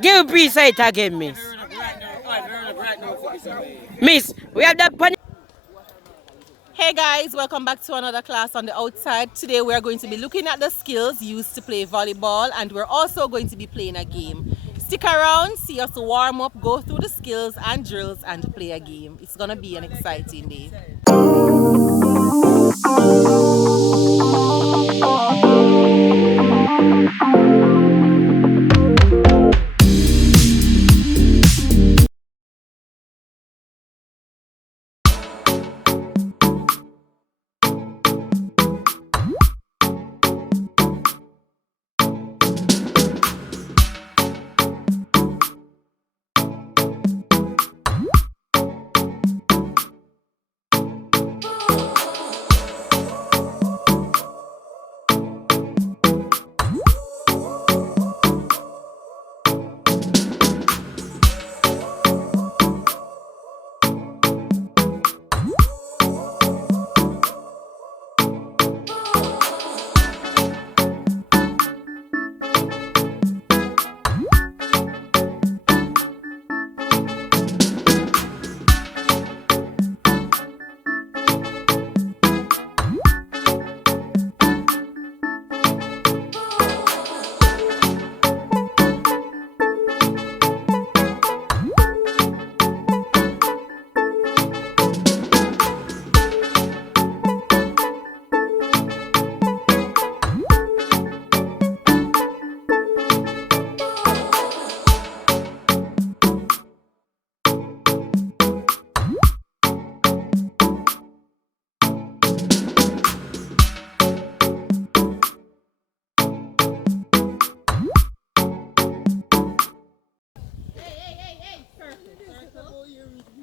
Give me sight again, miss. Miss, we have that punish. Hey guys, welcome back to another class on the outside. Today we are going to be looking at the skills used to play volleyball, and we're also going to be playing a game. Stick around, see us warm up, go through the skills and drills and play a game. It's gonna be an exciting day.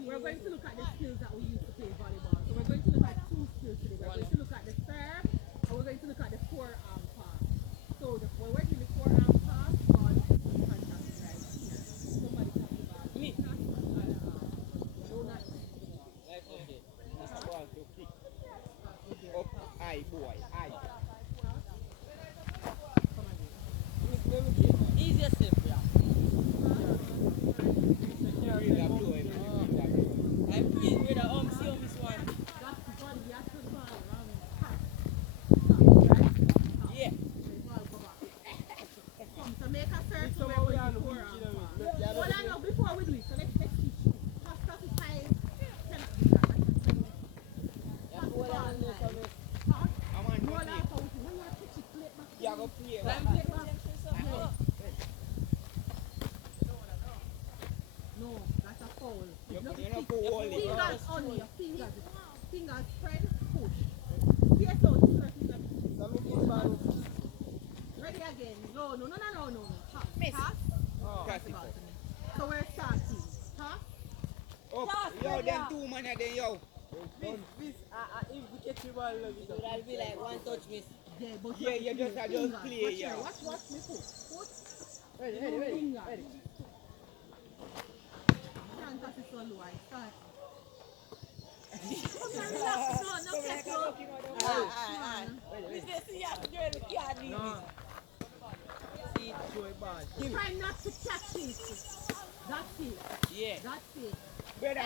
We're going to look at the skills that we use to play volleyball. So we're going to look at two skills today. We're going to look at the serve and we're going to look at the forearm pass. So we're working the forearm pass on contact right here. Somebody touch the ball. Me. Pass on underarm. Do not. Okay. This ball to kick. Up, aye, boy, aye. Easier step, yeah. I'm playing with the see on this one. Yeah. So make a circle where we do forearm pass. Hold on now before we do it. So let's teach. Pass 35. Cannot do that. Hold on. Yeah, go play. No, that's a foul. You're not for volley. Fingers only. Fingers spread, push. Yes, so this person ready again. No. Pass. Oh. So we're starting. Pass. Up. Yo, then two man then yo. If we catch the ball, it'll be like one touch miss. Yeah, but Yeah, you just play, yeah. Watch me foot. Ready. Can't touch it so low. I start. No, pressure. Try not to catch it. That's it. Yeah. That's it. Brother,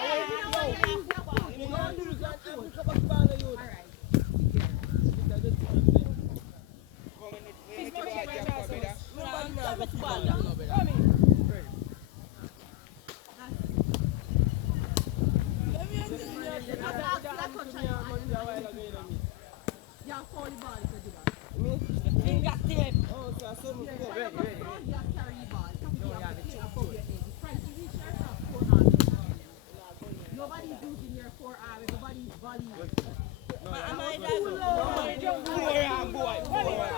You don't lose your foot. Alright. Yeah, fall the ball if you do that. Finger tip. Oh, so Yeah, carry the ball. Above your head. Try to reach yourself forearm. Nobody's using your forearm. Everybody's volleying. Am I that? Forearm, boy. Forearm.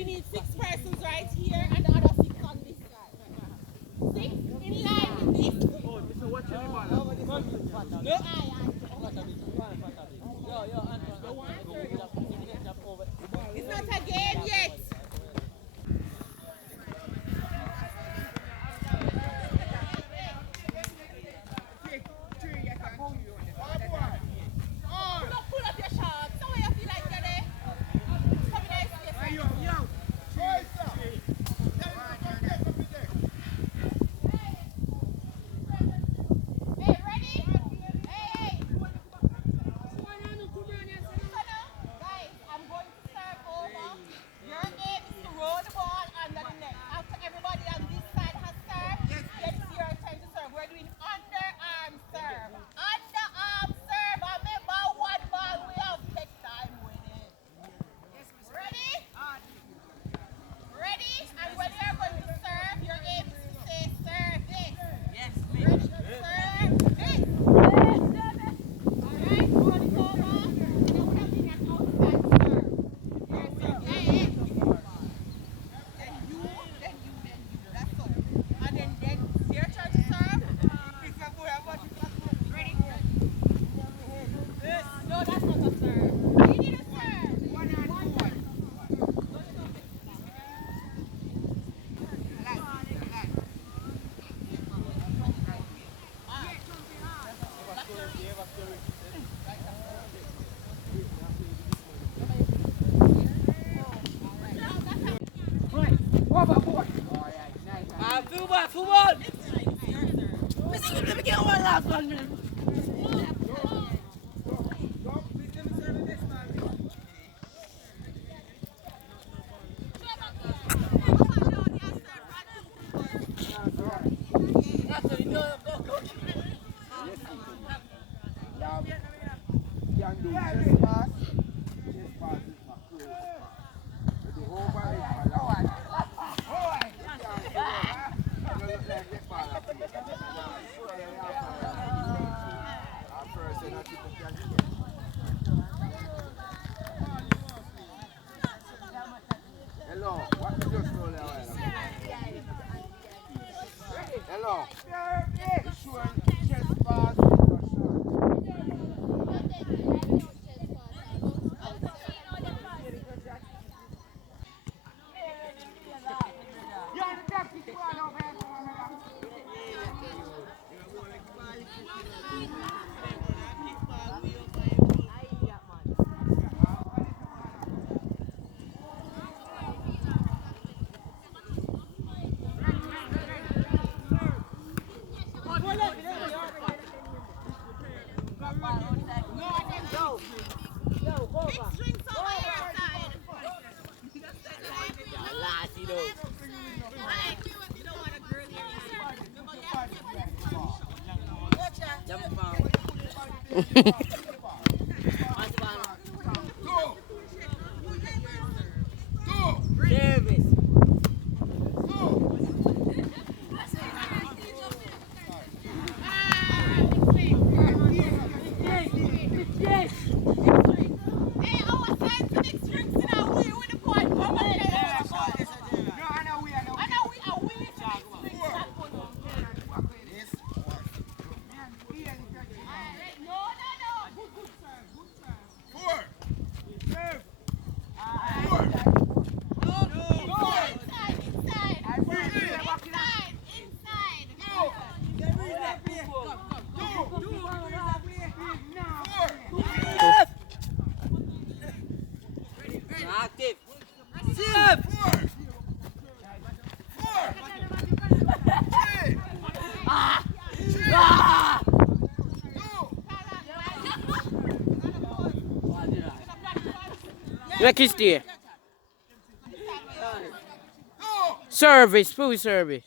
we need 6 persons right here and the other 6 on this side. 6 in line with this. Oh, Mr. What's your name? No, it's not a game yet. Pull up your shorts. So where you feel like you're there? Come in nice place. Hey, ready? Hey. Guys, I'm going to serve over. Your aim is to roll the ball under the net. After everybody on this side has served, then it's your turn to serve. We're doing underarm serve. Underarm serve. Remember, one ball we have. Take time with it. Ready? Ready? And when you're going to serve, your aim is to say serve this. Yes, ready? Serve this. Alright, roll it over. And then we have the net outside serve. Yes, sir. Hey. Then you. That's all. And then your turn to serve. Ready? No, that's not a serve. You need a serve. One turn. Football. Let me get one last one, man. Can do chest pass. Chest pass is my close pass. With the whole body is my long pass. Hello, what did you just roll there? Hello. You sure chest pass is your shot? Active. Save. Make it stay. Service, full service.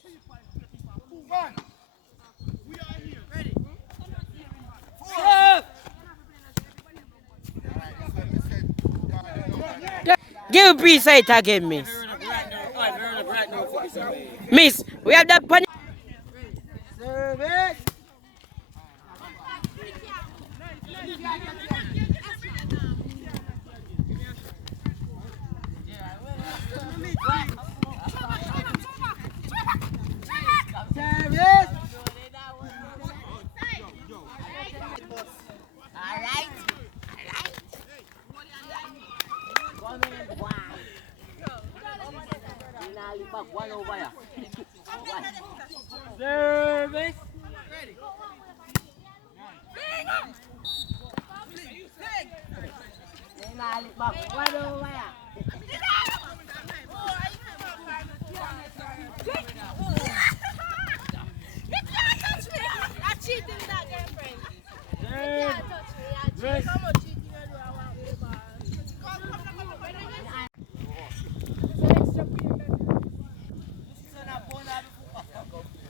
Give a piece of it again, miss. Miss, we have that punny. Service. Service.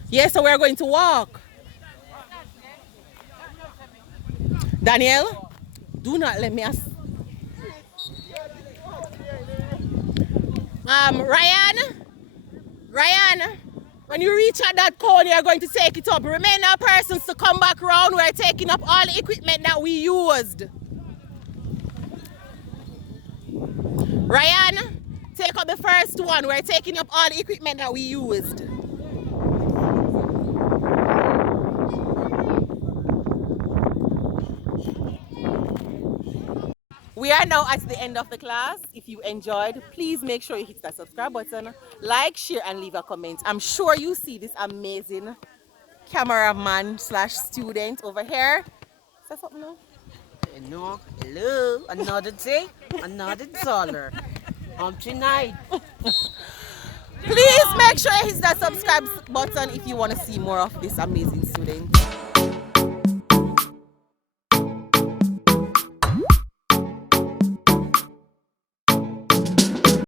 Yeah, so we're going to walk. Daniel, do not let me ask. Ryan, when you reach at that cone, you're going to take it up. Remainder persons to come back round. We're taking up all the equipment that we used. Ryan, take up the first one. We're taking up all the equipment that we used. We are now at the end of the class. If you enjoyed, please make sure you hit that subscribe button, like, share, and leave a comment. I'm sure you see this amazing cameraman slash student over here. Say something now. No, hello, another day, another dollar. Tonight. Please make sure you hit that subscribe button if you want to see more of this amazing student.